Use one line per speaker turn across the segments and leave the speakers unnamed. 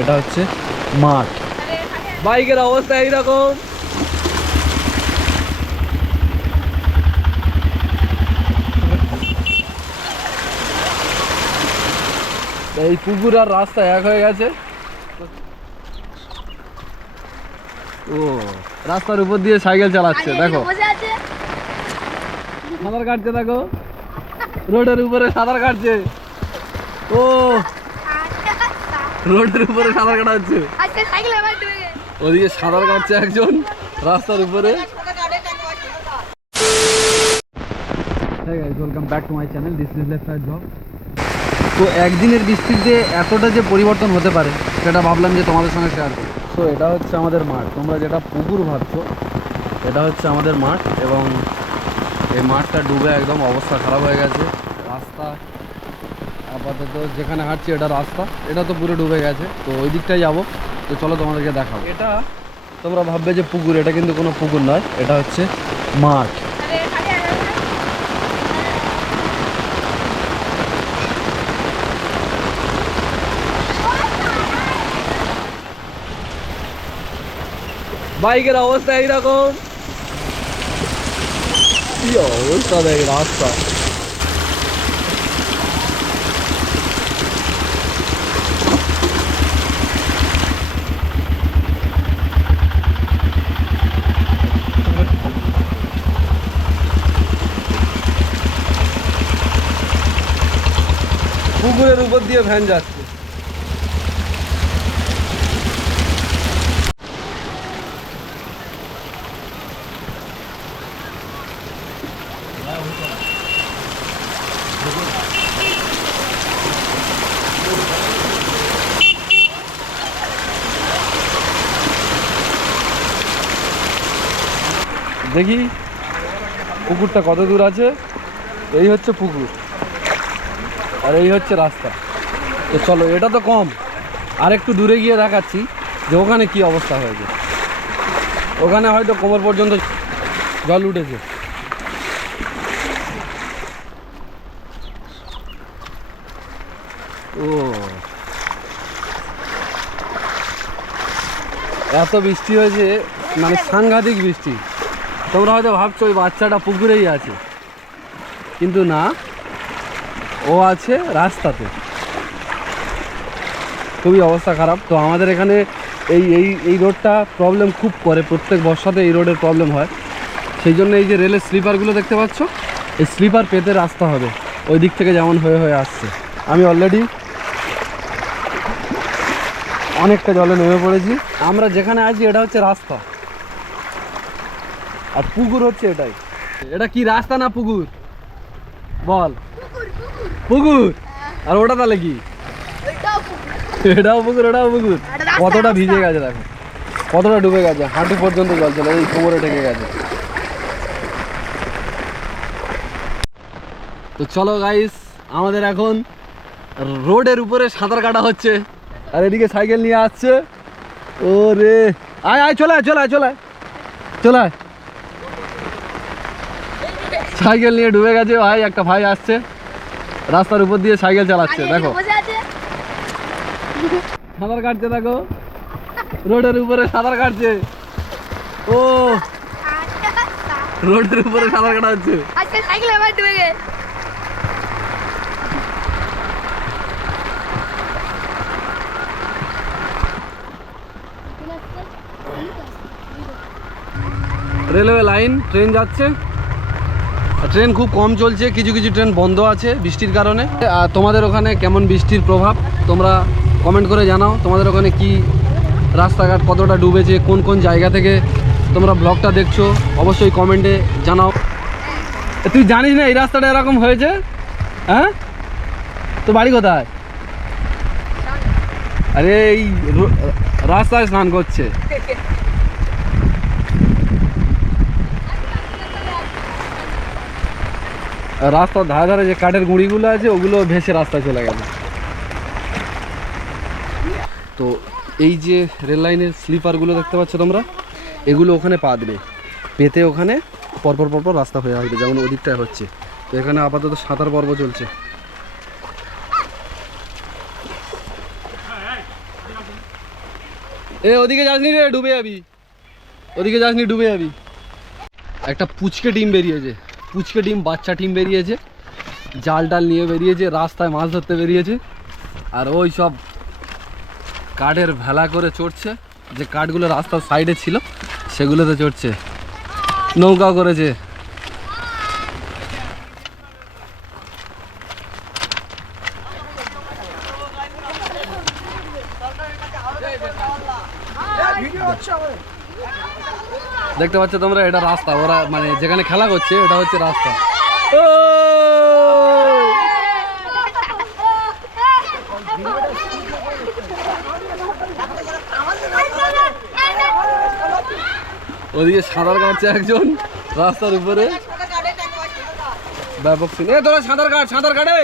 এটা হচ্ছে মাঠ। বাইকের অবস্থা এইরকম। এই পুকুর আর রাস্তা এক হয়ে গেছে। ও রাস্তার উপর দিয়ে সাইকেল চালাচ্ছে দেখো। সাঁতার কাটছে দেখো। রোডের উপরে সাঁতার কাটছে। ও রোডের উপরে সাঁতার কাটা হচ্ছে। ওদিকে সাঁতার কাটছে একজন রাস্তার উপরে। Guys welcome back to my channel this is left side তো একদিনের বৃষ্টিতে এতটা যে পরিবর্তন হতে পারে সেটা ভাবলাম যে তোমাদের সঙ্গে শেয়ার করি তো এটা হচ্ছে আমাদের মাঠ। তোমরা যেটা পুকুর ভাবছ এটা হচ্ছে আমাদের মাঠ এবং এই মাঠটা ডুবে একদম অবস্থা খারাপ হয়ে গেছে। রাস্তা আপাতত যেখানে হাঁটছি এটা রাস্তা। এটা তো পুরো ডুবে গেছে। তো ওই দিকটাই যাব। তো চলো তোমাদেরকে দেখাবো। এটা? তোমরা ভাববে যে পুকুর এটা কিন্তু কোনো পুকুর নয়। এটা হচ্ছে মাঠ। বাইকের অবস্থা এইরকম। কি অবস্থা দেখ রাস্তা। পুকুরের উপর দিয়ে ভ্যান যাচ্ছে দেখি পুকুরটা কত দূর আছে? এই হচ্ছে পুকুর। আর এই হচ্ছে রাস্তা। তো চলো, এটা তো কম। আর একটু দূরে গিয়ে দেখাচ্ছি যে ওখানে কি অবস্থা হয়েছে। ওখানে হয়তো কোমর পর্যন্ত জল উঠেছে। ও। এত বৃষ্টি হয়েছে মানে সাংঘাতিক বৃষ্টি। তোমরা হয়তো ভাবছ, ওই বাচ্চাটা পুকুরেই আছে। কিন্তু না ও আছে রাস্তাতে। খুবই অবস্থা খারাপ। তো আমাদের এখানে এই এই এই রোডটা প্রবলেম খুব করে। প্রত্যেক বর্ষাতে এই রোডের প্রবলেম হয়। সেই জন্য এই যে রেলের স্লিপারগুলো দেখতে পাচ্ছ, এই স্লিপার পেতে রাস্তা হবে। ওই দিক থেকে যেমন হয়ে হয়ে আসছে। আমি অলরেডি অনেকটা জলে নেমে পড়েছি। আমরা যেখানে আছি, এটা হচ্ছে রাস্তা। আর পুকুর হচ্ছে এটাই। এটা কি রাস্তা না পুকুর? বল।
পুকুর?
আর ওটা তাহলে কি? এটাও পুকুর ওটাও পুকুর। কতটা ভিজে গেছে দেখো। কতটা ডুবে গেছে। হাঁটু পর্যন্ত জল চলে এই কোমরে ঠেকে গেছে। তো চলো গাইস আমাদের এখন রোডের উপরে সাঁতার কাটা হচ্ছে। আর এদিকে সাইকেল নিয়ে আসছে। ও রে আয় আয়, চলে চলে চলে চলে সাইকেল নিয়ে ডুবে গেছে। ভাই, একটা ভাই আসছে। রাস্তার উপর দিয়ে সাইকেল চালাচ্ছে দেখো। সাঁতার কাটছে দেখো। রোডের উপরে সাঁতার কাটছে। ও রোডের উপরে সাঁতার কাটা হচ্ছে।
গেছে।
রেলওয়ে লাইন ট্রেন যাচ্ছে। ট্রেন খুব কম চলছে, কিছু কিছু ট্রেন বন্ধ আছে বৃষ্টির কারণে। আর তোমাদের ওখানে কেমন বৃষ্টির প্রভাব? তোমরা কমেন্ট করে জানাও, তোমাদের ওখানে কি রাস্তাঘাট কতটা ডুবেছে, কোন কোন জায়গা থেকে তোমরা ব্লগটা দেখছ? অবশ্যই কমেন্টে জানাও। তুই জানিস না এই রাস্তাটা এরকম হয়েছে? হ্যাঁ? তো বাড়ি কোথায়? আরে এই রাস্তায় স্নান করছে। রাস্তার ধারে ধারে যে কাঠের গুঁড়িগুলো আছে, ওগুলো ভেসে রাস্তায় চলে গেল। তো এই যে রেল লাইনের স্লিপারগুলো দেখতে পাচ্ছ তোমরা, এগুলো ওখানে পা দেবে। পেতে ওখানে পরপর পরপর রাস্তা হয়ে আসবে, যেমন ওদিকটায় হচ্ছে। তো এখানে আপাতত সাঁতার পর্ব চলছে। এ, ওদিকে যাসনি রে, ডুবে যাবি। ওদিকে যাসনি, ডুবে যাবি। একটা পুচকে ডিম বেরিয়েছে। পুচকে টিম বাচ্চা টিম বেরিয়েছে। জাল টাল নিয়ে বেরিয়েছে রাস্তায় মাছ ধরতে বেরিয়েছে। আর ওই সব কাঠের ভেলা করে চড়ছে। যে কাঠগুলো রাস্তার সাইডে ছিল সেগুলোতে চড়ছে। নৌকা করেছে। দেখতে পাচ্ছ তোমরা এটা রাস্তা। ওরা মানে যেখানে খেলা করছে এটা হচ্ছে রাস্তা। ওদিকে সাঁতার কাটছে একজন রাস্তার উপরে। ব্যাপক সিন এ তোরা সাঁতার কাট সাঁতার কাটে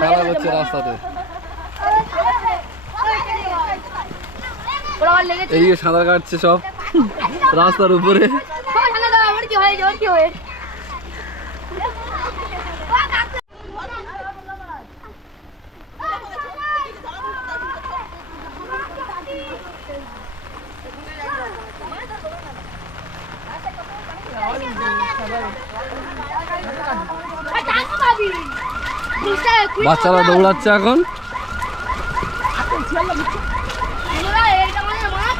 খেলা করছে রাস্তাতে
ওরা আবার লেগেছে
এদিকে সাঁতার কাটছে সব। রাস্তার উপরে। বাচ্চারা দৌড়াচ্ছে এখন
এইটা মানে মাঠ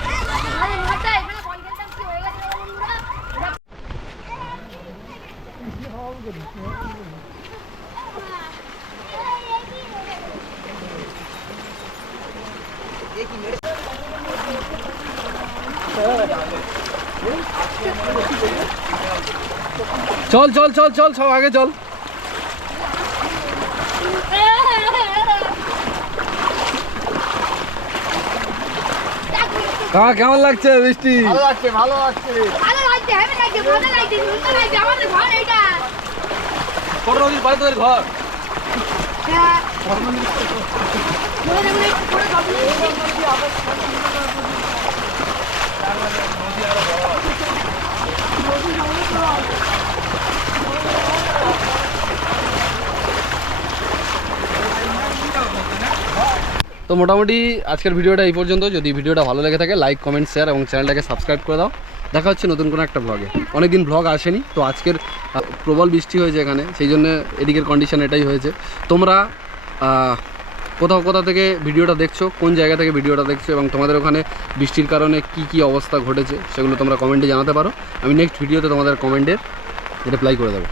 মানে মাঠটা এখানে বল খেলতাম কি হয়ে গেছে বন্ধুরা
চল চল চল চল সব আগে চল। কাকা কেমন লাগছে বৃষ্টি?
ভালো লাগছে হেভি লাগছে। মজা লাগছে সুন্দর লাগছে আমাদের ঘর এইটা।
কত নদীর পাশে তোদের ঘর।
হ্যাঁ মনে মনে করে ভাবলি
তো মোটামুটি আজকের ভিডিওটা এই পর্যন্ত। যদি ভিডিওটা ভালো লেগে থাকে লাইক কমেন্ট শেয়ার এবং চ্যানেলটাকে সাবস্ক্রাইব করে দাও। দেখা হচ্ছে নতুন কোনো একটা ব্লগে অনেকদিন ব্লগ আসেনি, তো আজকের প্রবল বৃষ্টি হয়েছে এখানে, সেই জন্য এদিকের কন্ডিশন এটাই হয়েছে। তোমরা কোথাও কোথাও থেকে ভিডিওটা দেখছ, কোন জায়গা থেকে ভিডিওটা দেখছ এবং তোমাদের ওখানে বৃষ্টির কারণে কি কি অবস্থা ঘটেছে, সেগুলো তোমরা কমেন্টে জানাতে পারো। আমি নেক্সট ভিডিওতে তোমাদের কমেন্টের রিপ্লাই করে দেবো।